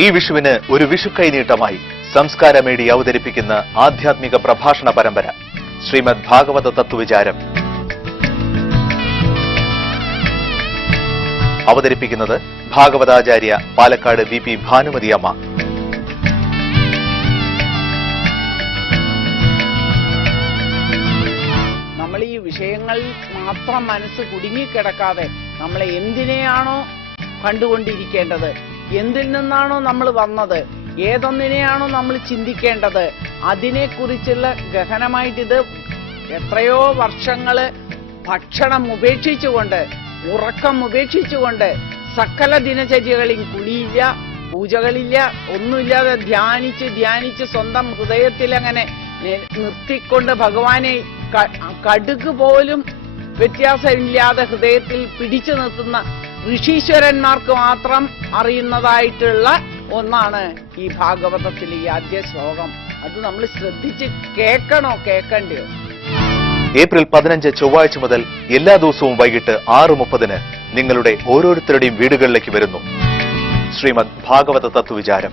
ഈ വിഷുവിന് ഒരു വിഷു കൈനീട്ടമായി സംസ്കാര മീഡിയ അവതരിപ്പിക്കുന്ന ആധ്യാത്മിക പ്രഭാഷണ പരമ്പര ശ്രീമദ് ഭാഗവത തത്വവിചാരം. അവതരിപ്പിക്കുന്നത് ഭാഗവതാചാര്യ പാലക്കാട് VP ഭാനുമതി അമ്മ. നമ്മൾ ഈ വിഷയങ്ങളിൽ മാത്രം മനസ്സ് കുടുങ്ങിക്കിടക്കാതെ നമ്മളെ എന്തിനെയാണോ കണ്ടുകൊണ്ടിരിക്കേണ്ടത്, എന്തിൽ നിന്നാണോ നമ്മൾ വന്നത്, ഏതൊന്നിനെയാണോ നമ്മൾ ചിന്തിക്കേണ്ടത്, അതിനെക്കുറിച്ചുള്ള ഗഹനമായിട്ടിത് എത്രയോ വർഷങ്ങള് ഭക്ഷണം ഉപേക്ഷിച്ചുകൊണ്ട്, ഉറക്കം ഉപേക്ഷിച്ചുകൊണ്ട്, സകല ദിനചര്യകളിൽ കുളിയില്ല, പൂജകളില്ല, ഒന്നുമില്ലാതെ ധ്യാനിച്ച് സ്വന്തം ഹൃദയത്തിൽ അങ്ങനെ നിർത്തിക്കൊണ്ട് ഭഗവാനെ കടുക് പോലും വ്യത്യാസമില്ലാതെ ഹൃദയത്തിൽ പിടിച്ചു നിർത്തുന്ന ഋഷീശ്വരന്മാർക്ക് മാത്രം അറിയുന്നതായിട്ടുള്ള ഒന്നാണ് ഈ ഭാഗവതത്തിലെ ഈ ആദ്യ ശ്ലോകം. അത് നമ്മൾ ശ്രദ്ധിച്ച് കേൾക്കണ്ടയോ? ഏപ്രിൽ 15 ചൊവ്വാഴ്ച മുതൽ എല്ലാ ദിവസവും വൈകിട്ട് 6:30 നിങ്ങളുടെ ഓരോരുത്തരുടെയും വീടുകളിലേക്ക് വരുന്നു ശ്രീമദ് ഭാഗവത തത്വവിചാരം.